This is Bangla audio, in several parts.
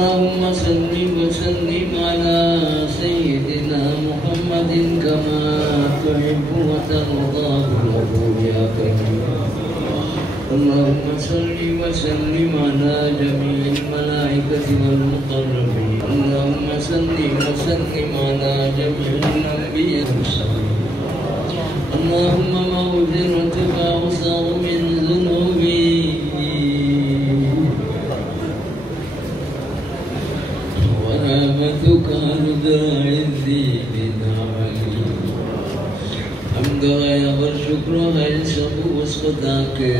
اللهم صل وسلم على سيدنا محمد كما تحب وترضى له يا كريم. اللهم صل وسلم على جميع الملائكة والمقربين. اللهم صل وسلم على جميع الأنبياء والمرسلين. اللهم مغفرتك أوسع من ذنوبي ورحمتك أرضى عندي من عملي. حمد और शुक्र है सब उस खुदा के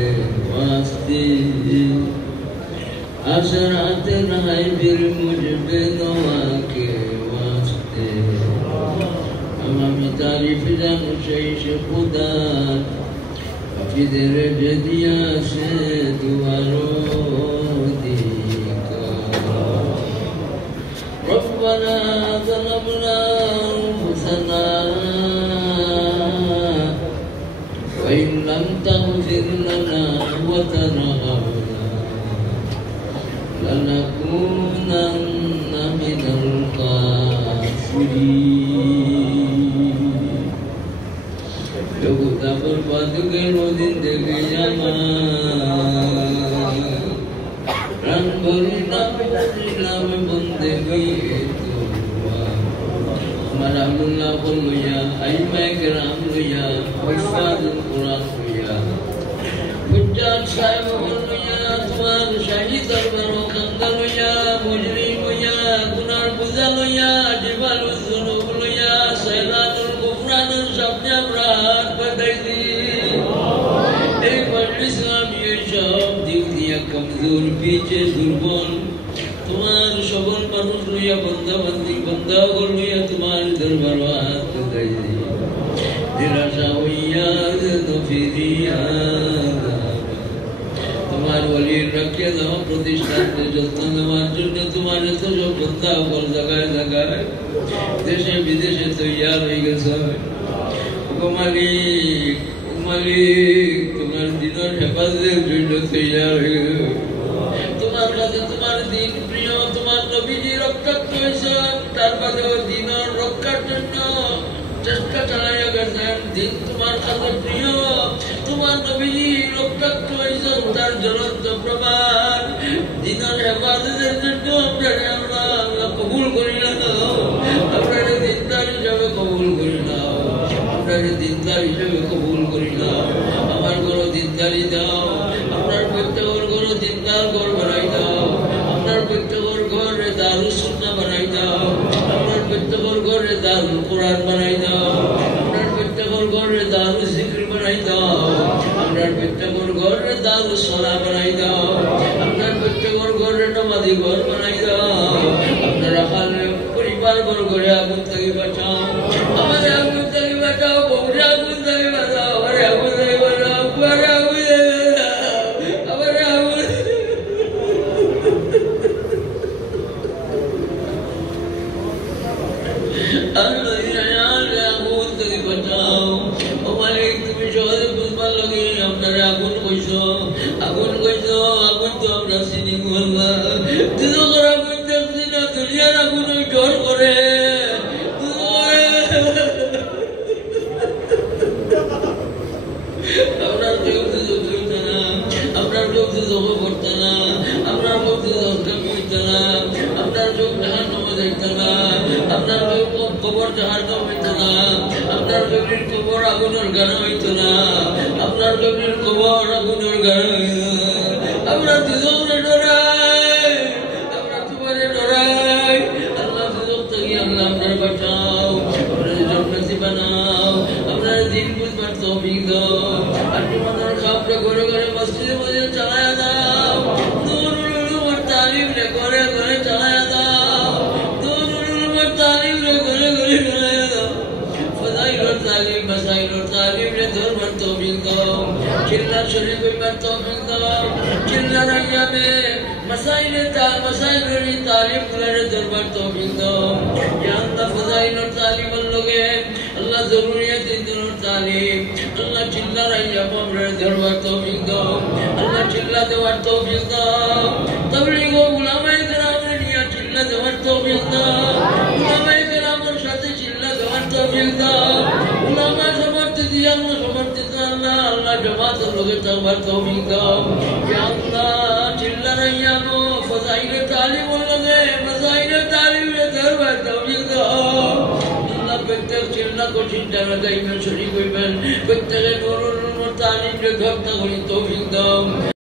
वास्ते। असरात रहे फिर मुझ पे नवा के वास्ते। हमारी तारीफ जानो शेष खुदा फिर जदिया से दुआरो ربنا ظلمنا أنفسنا وإن لم تغفر لنا وترحمنا لنكونن من الخاسرين. जो खुदा बर्बाद करो जिंदगी रंग भरी नाम बंदे गई Alhamdulillah kulluya aimai kiram luya hufadul Quran luya hujjat sahib luya tuan syahid darbaro kandal luya mujrim luya gunar buzal luya jibalul zunub luya saylatul kufran sabnya berat badaidi ek majlis nabi shab dil diya kamzor piche durbol तुम्हार शबल मनुष लुया बंदा बंदी बंदा गोल लुया तुम्हारे दरबार हाथ गई निराशा हुईया नफिरिया तुम्हारे वली रखे दवा प्रतिष्ठा पे जलता नवाज ने तुम्हारे तो जो बंदा गोल जगह देशे विदेशे तो यार हो गए सब मालिक तुम्हारे दिनों हेफाजत जो तो यार তোমার কাছে তোমার দিন প্রিয় তোমার নবীজি রক্ষার্থ হয়েছেন তার বাদেও দিন রক্ষার জন্য চেষ্টা চালাইয়া গেছেন দিন তোমার কাছে প্রিয় তোমার নবীজি রক্ষার্থ হয়েছেন তার জ্বলন্ত প্রমাণ দিনের হেফাজতের জন্য আমরা কবুল করি না আমরা দিনদার হিসাবে কবুল করি না আমরা দিনদার হিসাবে কবুল করি না আমার কোনো দিনদারি দাও আপনার প্রত্যেকের কোনো দিনদার ঘর বানাই দাও আপনার প্রত্যেকের ঘরে দারুল সুন্নাহ বানাই দাও আপনার প্রত্যেকের ঘরে দারুল কোরআন বানাই দাও আপনার প্রত্যেকের ঘরে দারুল জিকির বানাই দাও আপনার প্রত্যেকের ঘরে দারুল সালাহ বানাই দাও আপনার প্রত্যেকের ঘরে নামাজি ঘর বানাই দাও আপনার পরিবার ঘরে আগুন থেকে বাঁচাও আমাদের আগুন থেকে বাঁচাও বউরে আগুন থেকে বাঁচাও আরে আগুন থেকে বাঁচাও আরে আগুন আগুন তো আমরা চিনি আগুন দেখছি না দুনিয়ার আগুন ডর করে আপনার কেউ সুযোগ হইত না আপনার লোক সুযোগ করতে না আপনার লোক সুযোগ হইত না আপনার চোখ জাহার নামে দেখতে না আপনার কবর জাহার নাম হইত না আপনার গভীর কবর আগুনের গান হইত না আপনার গভীর কবর আগুনের গান হইত না আমরা দুজনে ডরাই আমরা তোমারে ডরাই আল্লাহ সুযোগ থেকে আল্লাহ আপনার বাঁচাও আপনার জান্নাতি বানাও আপনার দিন বুঝবার তৌফিক দাও আর তোমাদের খাপড়ে ঘরে ঘরে মসজিদে মসজিদে চালায়া দাও নূরুল উলুমের তালিম রে ঘরে ঘরে চালায়া দাও নূরুল উলুমের তালিম রে ঘরে ঘরে চালায়া দাও ফজাইলুল তালিম মাসাইলুল তালিম রে ধরবার তৌফিক দাও চিল্লা শরীফ হইবার তৌফিক দাও চিল্লা রাইয়াবে মাসাইলুল তালিম গুলারে ধরবার তৌফিক দাও ইয়া আল্লাহ ফজাইলুল তালিমের লগে আল্লাহ জরুরিয়াত দিনের তালিম আল্লাহ চিল্লা রাইয়াবে আমরা ধরবার তৌফিক দাও আল্লাহ চিল্লা দেওয়ার তৌফিক দাও তাবলীগ ও উলামায়ে কেরামের নিয়ে চিল্লা দেওয়ার তৌফিক দাও উলামায়ে কেরামের সাথে চিল্লা দেওয়ার তৌফিক দাও উলামা সমর্থিত আমরা সমর্থিত আল্লাহ আল্লাহ জামাতের লোকের তওবার তৌফিক দাও ইয়া আল্লাহ চিল্লা রাইয়ামো ফজাইলে তালিম লাগে ফজাইলে তালিমে দরবার তৌফিক দাও আল্লাহ প্রত্যেক চিল্লা কঠিন টাকা গাইবেন শরীক হইবেন প্রত্যেকের নূরুল মুতালিম রে ধরতে করি তৌফিক দাও